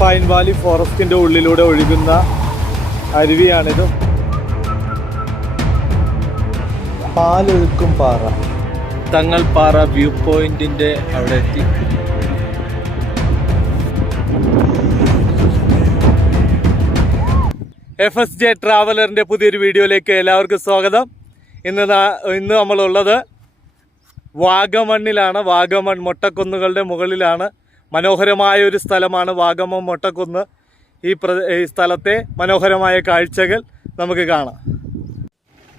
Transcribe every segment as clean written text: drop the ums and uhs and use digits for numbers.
Pine Valley ഫോറസ്റ്റിന്റെ ഉള്ളിലൂടെ ഒഴുകുന്ന അരുവിയാണിത്. പാലൊഴുക്കുംപാറ, Thangalpara view പോയിന്റിന്റെ അവിടെ എത്തി. FSJ ട്രാവലറിൻ്റെ പുതിയൊരു വീഡിയോയിലേക്ക് എല്ലാവർക്കും സ്വാഗതം. ഇന്ന് നമ്മളുള്ളത് വാഗമണ്ണിലാണ്. വാഗമൺ മൊട്ടക്കുന്നുകളുടെ മുകളിലാണ്. മനോഹരമായ ഒരു സ്ഥലമാണ് വാഗമൺ മൊട്ടക്കുന്ന്. ഈ സ്ഥലത്തെ മനോഹരമായ കാഴ്ചകൾ നമുക്ക് കാണാം.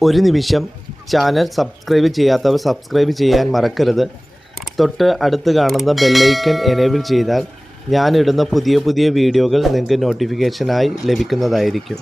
ഒരു നിമിഷം ചാനൽ സബ്സ്ക്രൈബ് ചെയ്യാത്തവർ സബ്സ്ക്രൈബ് ചെയ്യാൻ മറക്കരുത്. തൊട്ട് അടുത്ത് കാണുന്ന ബെല്ലൈക്കൺ എനേബിൾ ചെയ്താൽ ഞാനിടുന്ന പുതിയ പുതിയ വീഡിയോകൾ നിങ്ങൾക്ക് നോട്ടിഫിക്കേഷനായി ലഭിക്കുന്നതായിരിക്കും.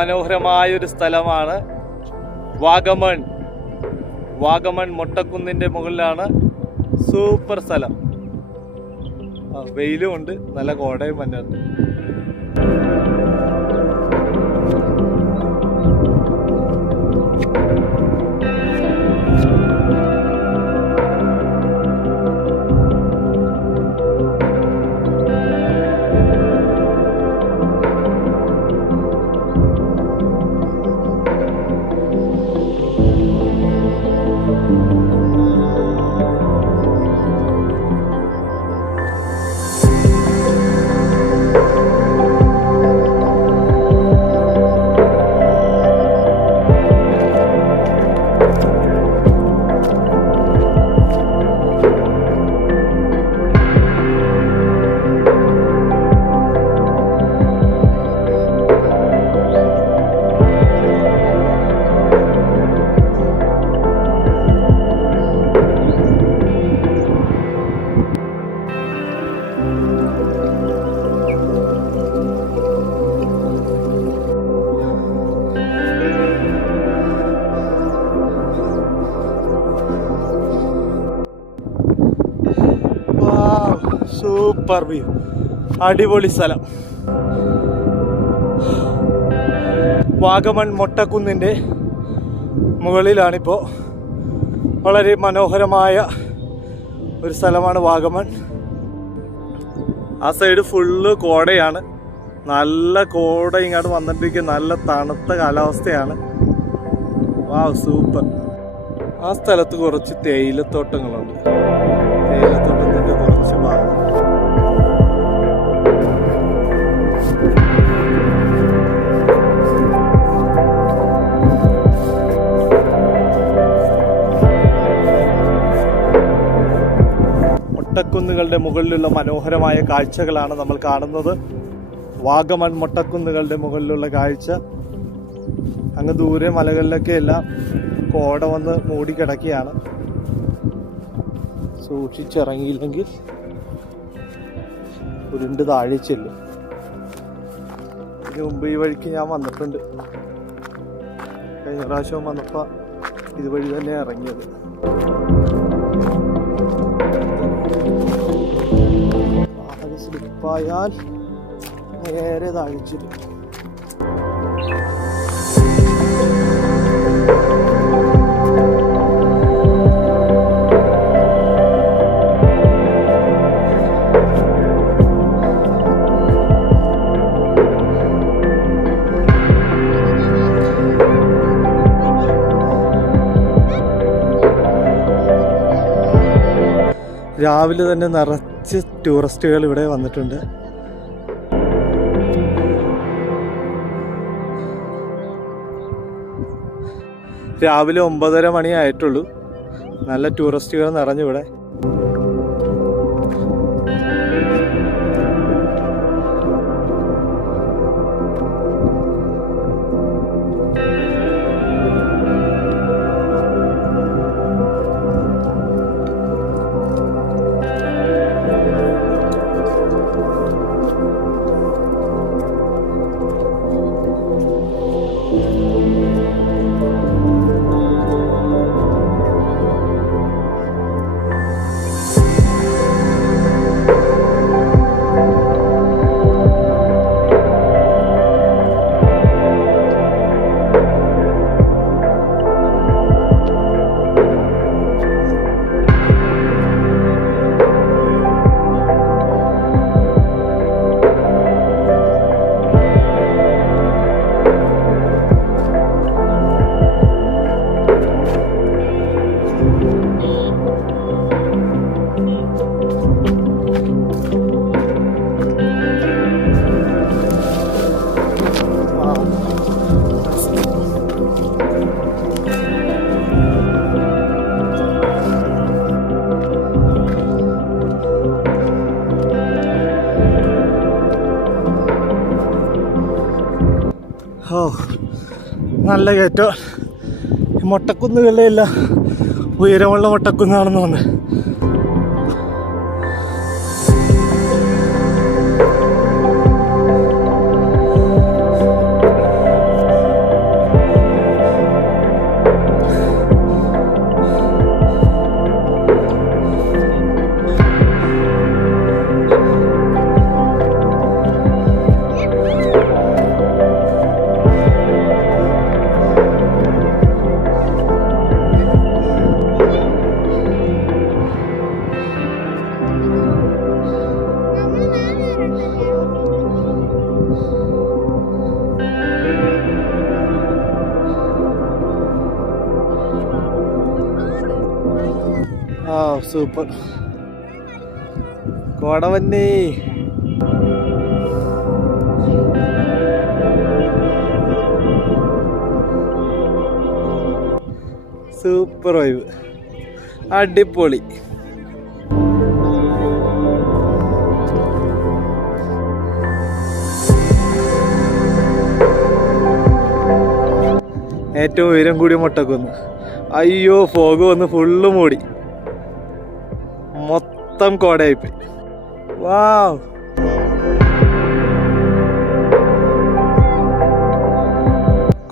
മനോഹരമായൊരു സ്ഥലമാണ് വാഗമൺ. വാഗമൺ മൊട്ടക്കുന്നിൻ്റെ മുകളിലാണ്. സൂപ്പർ സ്ഥലം. വെയിലും ഉണ്ട്, നല്ല കോടയും മഞ്ഞുണ്ട്. സൂപ്പർ വ്യൂ, അടിപൊളി സ്ഥലം. വാഗമൺ മൊട്ടക്കുന്നിൻ്റെ മുകളിലാണിപ്പോൾ. വളരെ മനോഹരമായ ഒരു സ്ഥലമാണ് വാഗമൺ. ആ സൈഡ് ഫുള്ള് കോടയാണ്. നല്ല കോട ഇങ്ങോട്ട് വന്നിട്ടിരിക്കുക. നല്ല തണുത്ത കാലാവസ്ഥയാണ്. സൂപ്പർ. ആ സ്ഥലത്ത് കുറച്ച് തേയിലത്തോട്ടങ്ങളുണ്ട്. തേയിലത്തോട്ടത്തിൻ്റെ കുറച്ച് ഭാഗം. മൊട്ടക്കുന്നുകളുടെ മുകളിലുള്ള മനോഹരമായ കാഴ്ചകളാണ് നമ്മൾ കാണുന്നത്. വാഗമൺ മൊട്ടക്കുന്നുകളുടെ മുകളിലുള്ള കാഴ്ച. അങ്ങ് ദൂരെ മലകളിലൊക്കെ എല്ലാം കോട വന്ന് മൂടിക്കിടക്കുകയാണ്. സൂക്ഷിച്ചിറങ്ങിയില്ലെങ്കിൽ ഉരുണ്ട് താഴെ ചെല്ലും. ഇതിനു മുമ്പ് ഈ വഴിക്ക് ഞാൻ വന്നിട്ടുണ്ട്. കഴിഞ്ഞ പ്രാവശ്യം വന്നപ്പോൾ ഇതുവഴി തന്നെ ഇറങ്ങിയത്. സ്ലിപ്പായാൽ നേരെ താഴ്ചില്ല. രാവിലെ തന്നെ നിറച്ച് ടൂറിസ്റ്റുകൾ ഇവിടെ വന്നിട്ടുണ്ട്. രാവിലെ 9:30 മണിയായിട്ടുള്ളൂ. നല്ല ടൂറിസ്റ്റുകൾ നിറഞ്ഞിവിടെ. ഓ, നല്ല കയറ്റം. മൊട്ടക്കുന്നുകളിലെയല്ല, ഉയരമുള്ള മൊട്ടക്കുന്നാണെന്ന് തോന്നുന്നത്. ആ, സൂപ്പർ. കോടവന്നേ. സൂപ്പർ വൈബ്, അടിപൊളി. ഏറ്റവും ഉയരം കൂടിയ മൊട്ടക്കുന്ന്. അയ്യോ, ഫോഗ് വന്ന് ഫുള്ള് മൂടി, മൊത്തം കോടയായിപ്പോയി. വാവ്,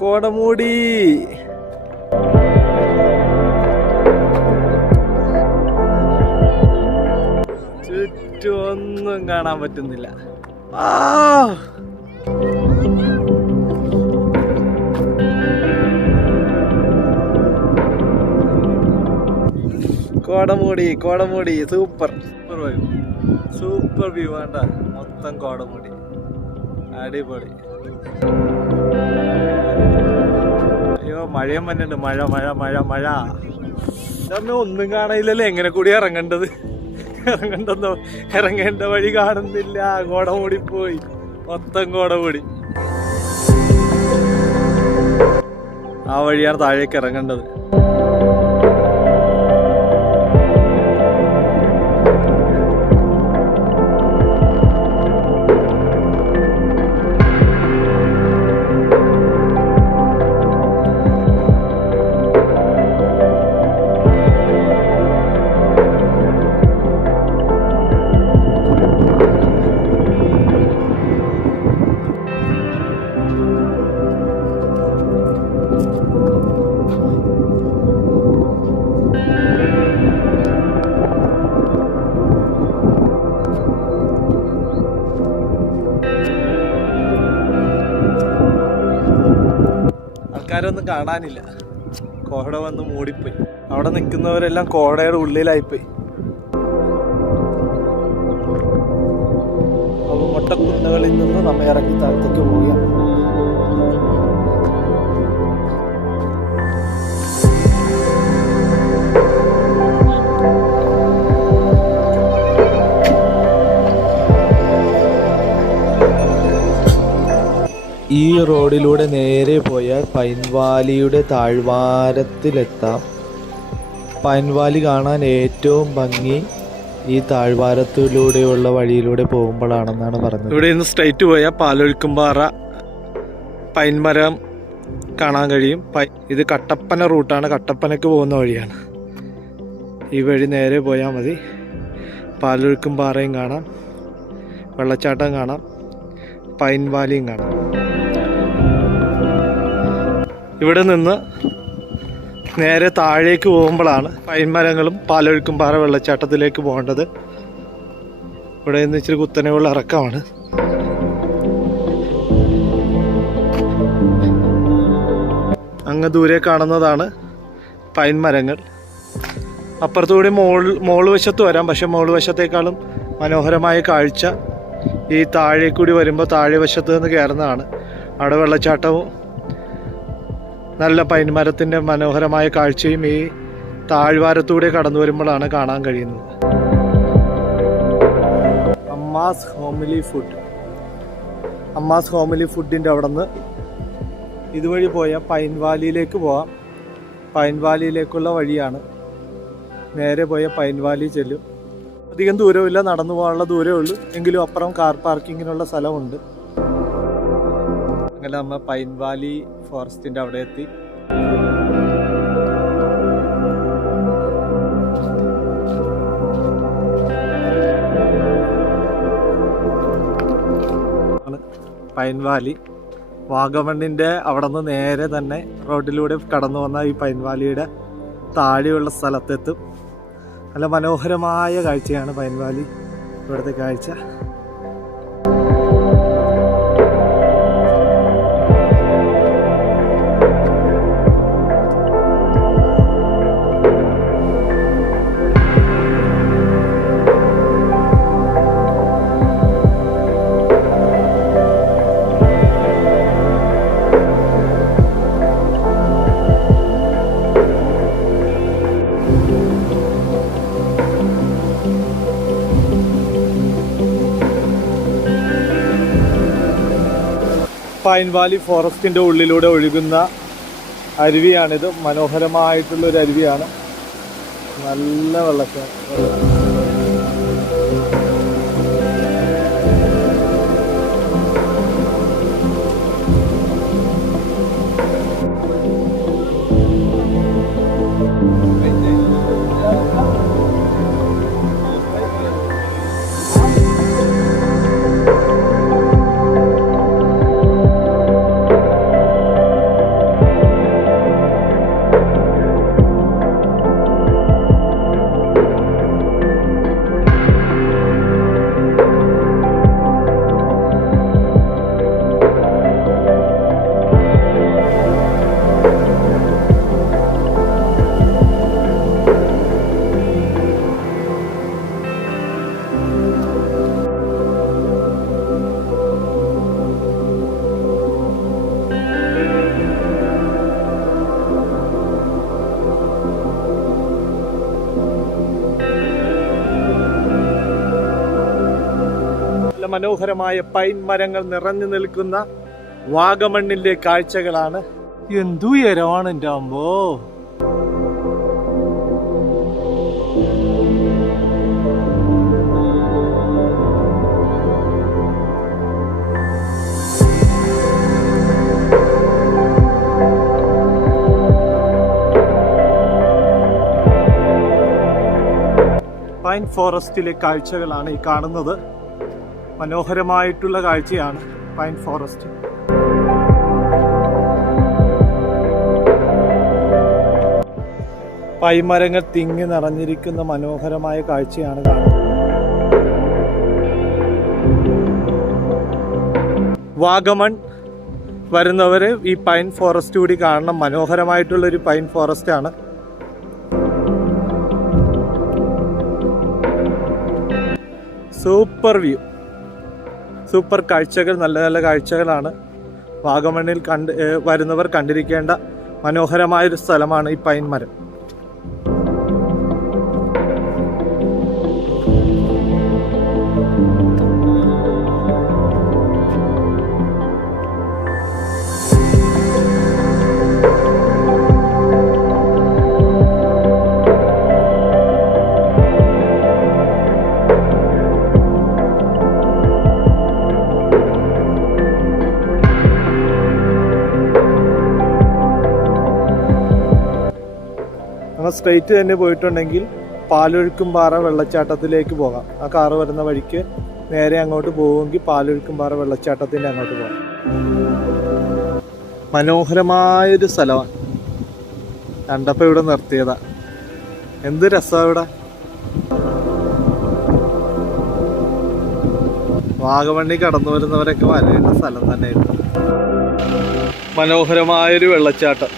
കോട മൂടി. ചുറ്റും ഒന്നും കാണാൻ പറ്റുന്നില്ല. കോടമൂടി, കോടമൂടി. Super super view, super view. വേണ്ട, മൊത്തം കോടമൂടി, അടിപൊളി. അയ്യോ, മഴയും വന്നിട്ടുണ്ട്. മഴ മഴ മഴ മഴ. ഇതൊന്നും ഒന്നും കാണയില്ലല്ലോ. എങ്ങനെ കൂടി ഇറങ്ങേണ്ടത്? ഇറങ്ങേണ്ട വഴി കാണുന്നില്ല. കോടമൂടി പോയി, മൊത്തം കോടമൂടി. ആ വഴിയാണ് താഴേക്ക് ഇറങ്ങേണ്ടത്. ആൾക്കാരൊന്നും കാണാനില്ല. കോട വന്ന് മൂടിപ്പോയി. അവിടെ നിൽക്കുന്നവരെല്ലാം കോടയുടെ ഉള്ളിലായിപ്പോയി. അപ്പോൾ മൊട്ടക്കുന്നുകളിൽ നിന്ന് നമ്മ ഇറങ്ങി താഴത്തേക്ക് പോവുകയാണ്. ഈ റോഡിലൂടെ നേരെ പോയാൽ പൈൻവാലിയുടെ താഴ്വാരത്തിലെത്താം. പൈൻവാലി കാണാൻ ഏറ്റവും ഭംഗി ഈ താഴ്വാരത്തിലൂടെയുള്ള വഴിയിലൂടെ പോകുമ്പോഴാണെന്നാണ് പറഞ്ഞത്. ഇവിടെ നിന്ന് സ്ട്രൈറ്റ് പോയാൽ പാലൊഴുക്കുംപാറ പൈൻമരം കാണാൻ കഴിയും. ഇത് കട്ടപ്പന റൂട്ടാണ്, കട്ടപ്പനയ്ക്ക് പോകുന്ന വഴിയാണ്. ഈ വഴി നേരെ പോയാൽ മതി. പാലൊഴുക്കുംപാറയും കാണാം, വെള്ളച്ചാട്ടം കാണാം, പൈൻവാലിയും കാണാം. ഇവിടെ നിന്ന് നേരെ താഴേക്ക് പോകുമ്പോഴാണ് പൈൻമരങ്ങളും പാലൊഴുക്കുംപാറ വെള്ളച്ചാട്ടത്തിലേക്ക് പോകേണ്ടത്. ഇവിടെ നിന്ന് ഇച്ചിരി കുത്തനെയുള്ള ഇറക്കമാണ്. അങ്ങ് ദൂരെ കാണുന്നതാണ് പൈൻമരങ്ങൾ. അപ്പുറത്തുകൂടി മോൾ വശത്ത് വരാം, പക്ഷെ മോൾ വശത്തേക്കാളും മനോഹരമായ കാഴ്ച ഈ താഴേക്കൂടി വരുമ്പോൾ താഴെ വശത്ത് നിന്ന് കയറുന്നതാണ്. അവിടെ വെള്ളച്ചാട്ടവും നല്ല പൈൻമരത്തിൻ്റെ മനോഹരമായ കാഴ്ചയും ഈ താഴ്വാരത്തൂടെ കടന്നു വരുമ്പോഴാണ് കാണാൻ കഴിയുന്നത്. അമ്മാസ് ഹോമിലി ഫുഡിൻ്റെ അവിടെ നിന്ന് ഇതുവഴി പോയാൽ പൈൻവാലിയിലേക്ക് പോവാം. പൈൻവാലിയിലേക്കുള്ള വഴിയാണ്. നേരെ പോയ പൈൻവാലി ചെല്ലും. അധികം ദൂരമില്ല, നടന്നു പോകാനുള്ള ദൂരമേ ഉള്ളൂ. എങ്കിലും അപ്പുറം കാർ പാർക്കിങ്ങിനുള്ള സ്ഥലമുണ്ട്. അങ്ങനെ നമ്മൾ പൈൻവാലി ഫോറസ്റ്റിൻ്റെ അവിടെ എത്തി. പൈൻവാലി വാഗമണ്ണിൻ്റെ അവിടെ നിന്ന് നേരെ തന്നെ റോഡിലൂടെ കടന്നു വന്ന ഈ പൈൻവാലിയുടെ താഴെയുള്ള സ്ഥലത്തെത്തും. നല്ല മനോഹരമായ കാഴ്ചയാണ് പൈൻവാലി ഇവിടുത്തെ കാഴ്ച. പൈൻവാലി ഫോറസ്റ്റിൻ്റെ ഉള്ളിലൂടെ ഒഴുകുന്ന അരുവിയാണിത്. മനോഹരമായിട്ടുള്ളൊരു അരുവിയാണ്. നല്ല വെള്ളച്ചാട്ടം. മനോഹരമായ പൈൻ മരങ്ങൾ നിറഞ്ഞു നിൽക്കുന്ന വാഗമണ്ണിലെ കാഴ്ചകളാണ്. എന്തുയരമാണ് എൻ്റെ അമ്മോ! പൈൻ ഫോറസ്റ്റിലെ കാഴ്ചകളാണ് ഈ കാണുന്നത്. മനോഹരമായിട്ടുള്ള കാഴ്ചയാണ് പൈൻ ഫോറസ്റ്റ്. പൈമരങ്ങൾ തിങ്ങി നിറഞ്ഞിരിക്കുന്ന മനോഹരമായ കാഴ്ചയാണ് കാണുന്നത്. വാഗമൺ വരുന്നവര് ഈ പൈൻ ഫോറസ്റ്റ് കൂടി കാണണം. മനോഹരമായിട്ടുള്ളൊരു പൈൻ ഫോറസ്റ്റ് ആണ്. സൂപ്പർ വ്യൂ, സൂപ്പർ കാഴ്ചകൾ, നല്ല നല്ല കാഴ്ചകളാണ്. വാഗമണ്ണിൽ വരുന്നവർ കണ്ടിരിക്കേണ്ട മനോഹരമായൊരു സ്ഥലമാണ് ഈ പൈൻ മരം. സ്ട്രെയിറ്റ് തന്നെ പോയിട്ടുണ്ടെങ്കിൽ പാലൊഴുക്കുംപാറ വെള്ളച്ചാട്ടത്തിലേക്ക് പോകാം. ആ കാറ് വരുന്ന വഴിക്ക് നേരെ അങ്ങോട്ട് പോകുമെങ്കിൽ പാലൊഴുക്കുംപാറ വെള്ളച്ചാട്ടത്തിൻ്റെ അങ്ങോട്ട് പോകാം. മനോഹരമായൊരു സ്ഥലമാണ്. കണ്ടപ്പോൾ ഇവിടെ നിർത്തിയതാ. എന്ത് രസമാണ് ഇവിടെ. വാഗമണ്ണി കടന്നു വരുന്നവരൊക്കെ വരേണ്ട സ്ഥലം തന്നെയായിരുന്നു. മനോഹരമായൊരു വെള്ളച്ചാട്ടം.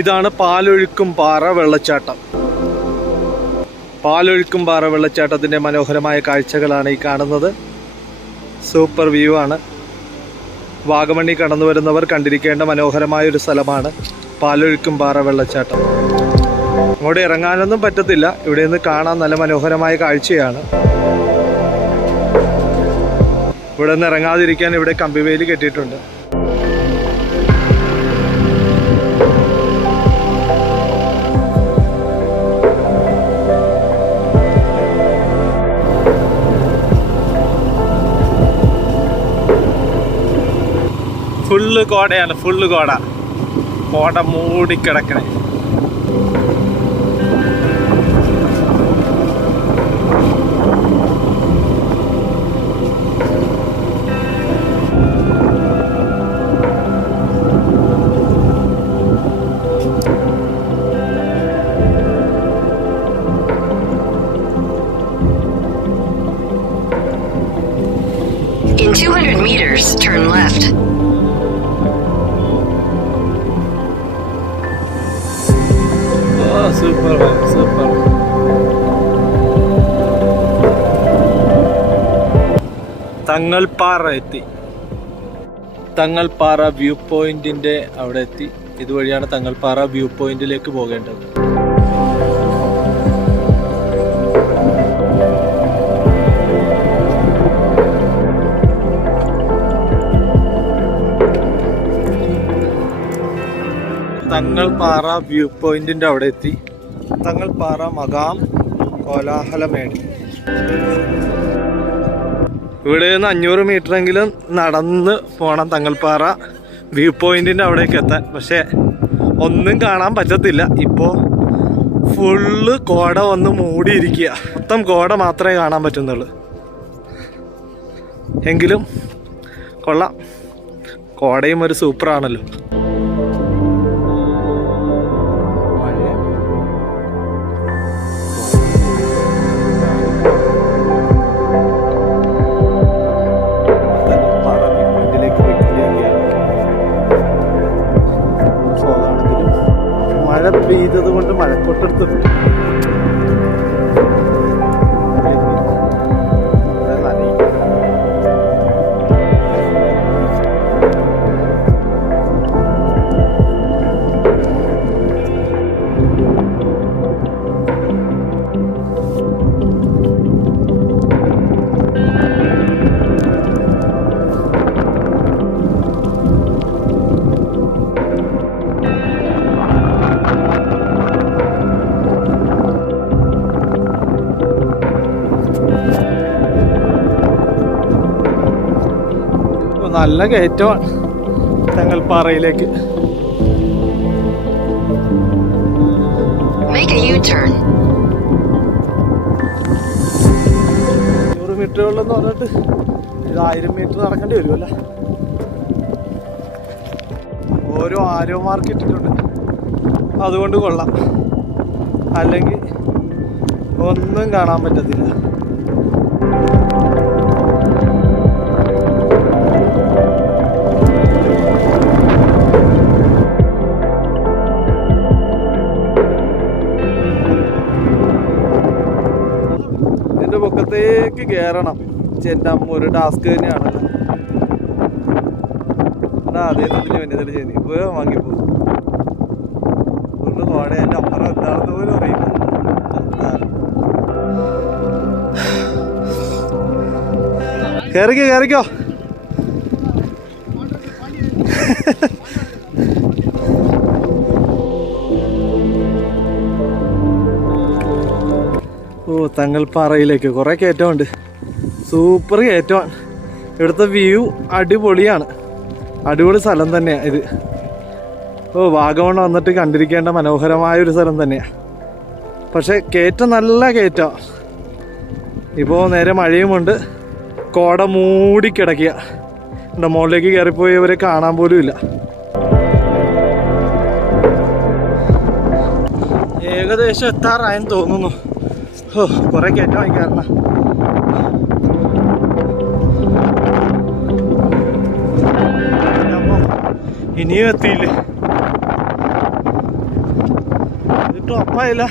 ഇതാണ് പാലൊഴുക്കുംപാറ വെള്ളച്ചാട്ടം. പാലൊഴുക്കുംപാറ വെള്ളച്ചാട്ടത്തിൻ്റെ മനോഹരമായ കാഴ്ചകളാണ് ഈ കാണുന്നത്. സൂപ്പർ വ്യൂ ആണ്. വാഗമണ്ണി കടന്നു വരുന്നവർ കണ്ടിരിക്കേണ്ട മനോഹരമായൊരു സ്ഥലമാണ് പാലൊഴുക്കുംപാറ വെള്ളച്ചാട്ടം. അങ്ങോട്ട് ഇറങ്ങാനൊന്നും പറ്റത്തില്ല. ഇവിടെ നിന്ന് കാണാൻ നല്ല മനോഹരമായ കാഴ്ചയാണ്. ഇവിടെ നിന്ന് ഇറങ്ങാതിരിക്കാൻ ഇവിടെ കമ്പിവേലി കെട്ടിയിട്ടുണ്ട്. ഫുള്ള് കോടയാണ്, ഫുള്ള് കോട. കോട മൂടിക്കിടക്കണേ. In 200 meters, turn left. Super super. Thangalpara എത്തി. തങ്ങൾപ്പാറ വ്യൂ പോയിന്റിന്റെ അവിടെ എത്തി. ഇതുവഴിയാണ് തങ്ങൾപ്പാറ വ്യൂ പോയിന്റിലേക്ക് പോകേണ്ടത്. തങ്ങൾപ്പാറ വ്യൂ പോയിന്റിന്റെ അവിടെ എത്തി. തങ്ങൾപ്പാറ മകാം കോലാഹലമേട്. ഇവിടെ നിന്ന് 500 മീറ്ററെങ്കിലും നടന്ന് പോകണം തങ്ങൾപ്പാറ വ്യൂ പോയിന്റിന്റെ അവിടേക്ക് എത്താൻ. പക്ഷെ ഒന്നും കാണാൻ പറ്റത്തില്ല. ഇപ്പോൾ ഫുള്ള് കോട വന്ന് മൂടിയിരിക്കുക. മൊത്തം കോട മാത്രമേ കാണാൻ പറ്റുന്നുള്ളൂ. എങ്കിലും കൊള്ളാം. കോടയും ഒരു സൂപ്പറാണല്ലോ. മഴ പെയ്തത് കൊണ്ട് മഴക്കൊട്ടെടുത്ത് നല്ല കയറ്റമാണ് തങ്ങൾപ്പാറയിലേക്ക്. Make a U-turn. 100 മീറ്ററുകളിലെന്ന് പറഞ്ഞിട്ട് ഇത് 1000 മീറ്റർ നടക്കേണ്ടി വരുമല്ല. ഓരോ ആരോ മാർക്ക് ഇട്ടിട്ടുണ്ട്. അതുകൊണ്ട് കൊള്ളാം. അല്ലെങ്കിൽ ഒന്നും കാണാൻ പറ്റത്തില്ല. പൊക്കത്തേക്ക് കയറണം. എൻ്റെ അമ്മ ഒരു ടാസ്ക് തന്നെയാണല്ലോ. അതേ തന്നെ വനിതകൾ ചെയ്യുന്നു. ഇപ്പോൾ വാങ്ങിപ്പോ ഒന്ന് കോട എൻ്റെ അപ്പുറം എന്താണെന്ന് പോലും അറിയില്ല. കയറിക്കോ കയറിക്കോ. ഓ തങ്ങൾപ്പാറയിലേക്ക് കുറേ കയറ്റമുണ്ട്. സൂപ്പർ കയറ്റമാണ്. ഇവിടുത്തെ വ്യൂ അടിപൊളിയാണ്. അടിപൊളി സ്ഥലം തന്നെയാണ് ഇത്. ഓ, വാഗമൺ വന്നിട്ട് കണ്ടിരിക്കേണ്ട മനോഹരമായൊരു സ്ഥലം തന്നെയാണ്. പക്ഷേ കയറ്റം നല്ല കയറ്റം. ഇപ്പോൾ നേരെ മഴയുമുണ്ട്, കോട മൂടിക്കിടക്കുക. എൻ്റെ മുകളിലേക്ക് കയറിപ്പോയവരെ കാണാൻ പോലും ഇല്ല. ഏകദേശം എത്താറായെന്ന് തോന്നുന്നു. ഓ, കുറേ കയറ്റമായി കാരണം. ഇനിയും എത്തിയില്ലേ, എന്നിട്ടും അപ്പായില്ല.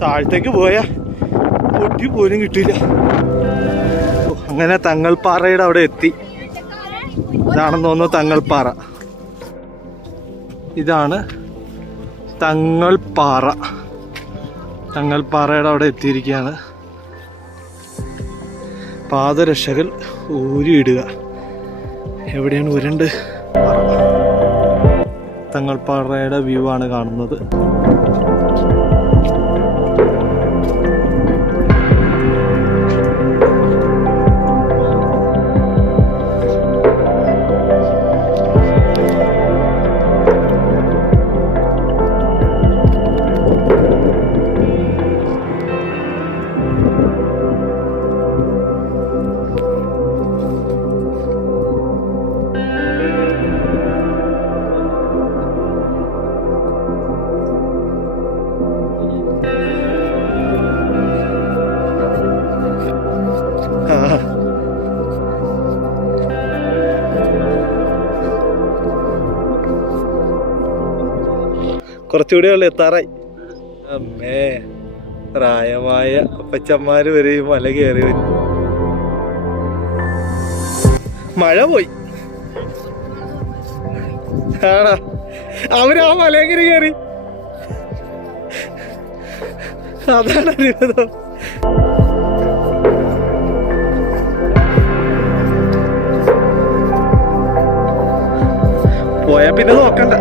താഴത്തേക്ക് പോയാ പൊട്ടി പോലും കിട്ടിയില്ല. അങ്ങനെ തങ്ങൾപ്പാറയുടെ അവിടെ എത്തി. ഇതാണെന്ന് തോന്നുന്നു തങ്ങൾപ്പാറ. ഇതാണ് തങ്ങൾപ്പാറ. തങ്ങൾപ്പാറയുടെ അവിടെ എത്തിയിരിക്കുകയാണ്. പാദരക്ഷകൾ ഊരിയിടുക. എവിടെയാണ് ഉരുണ്ട്? തങ്ങൾപ്പാറയുടെ വ്യൂ ആണ് കാണുന്നത്. കുറച്ചുകൂടെ ഉള്ളു, എത്താറായി. അമ്മേ, പ്രായമായ അപ്പച്ചന്മാര് വരെ ഈ മല കയറി വരും. മഴ പോയി. ആണോ? അവരാ മലയെങ്ങനെ കയറി? അതാണ് അത്ഭുതം. പോയാ പിന്നെ നോക്കണ്ട.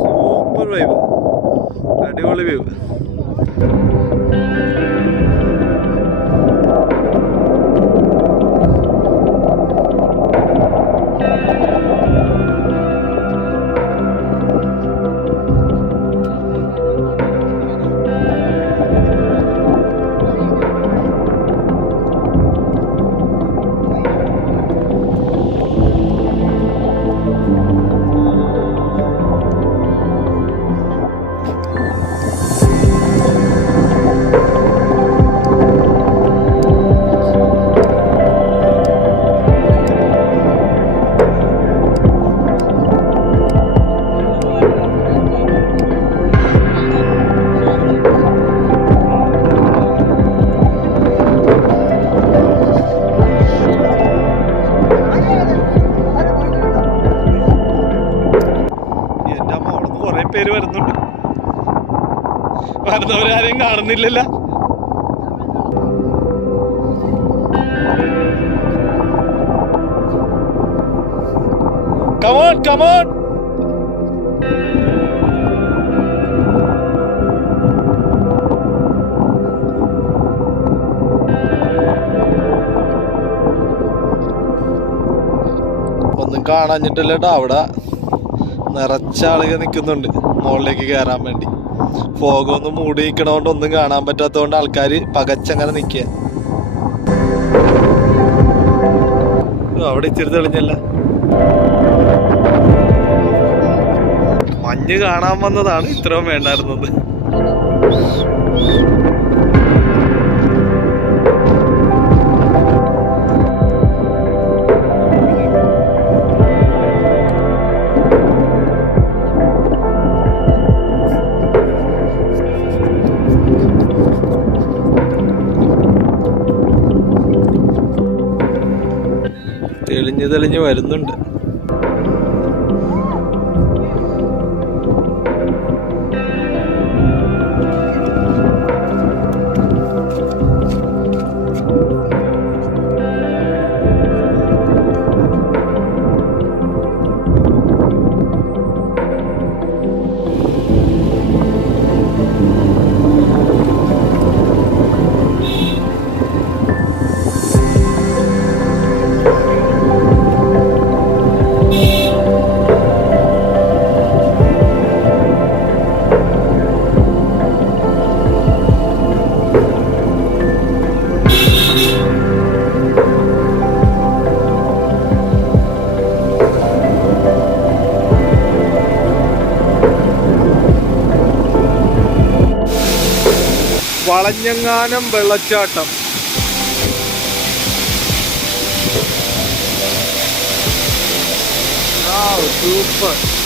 സൂപ്പർ വൈബ്, അടിപൊളി വ്യൂ. പേര് വരുന്നുണ്ട്, വരുന്നവരാരെയും കാണുന്നില്ലല്ലോ. Come on come on. ഒന്നും കാണാഞ്ഞിട്ടില്ലട്ടോ, അവിടെ നിറച്ച ആളുകൾ നിൽക്കുന്നുണ്ട് മുകളിലേക്ക് കയറാൻ വേണ്ടി. ഫോഗൊന്നും മൂടി നിൽക്കണോണ്ട് ഒന്നും കാണാൻ പറ്റാത്തതുകൊണ്ട് ആൾക്കാർ പകച്ചങ്ങനെ നിൽക്കുക. അവിടെ ഇച്ചിരി തെളിഞ്ഞല്ല. മഞ്ഞ് കാണാൻ വന്നതാണ്, ഇത്രയും വേണ്ടായിരുന്നത്. തെളിഞ്ഞ് വരുന്നുണ്ട്. വളഞ്ഞങ്ങാനം വെള്ളച്ചാട്ടം. സൂപ്പർ.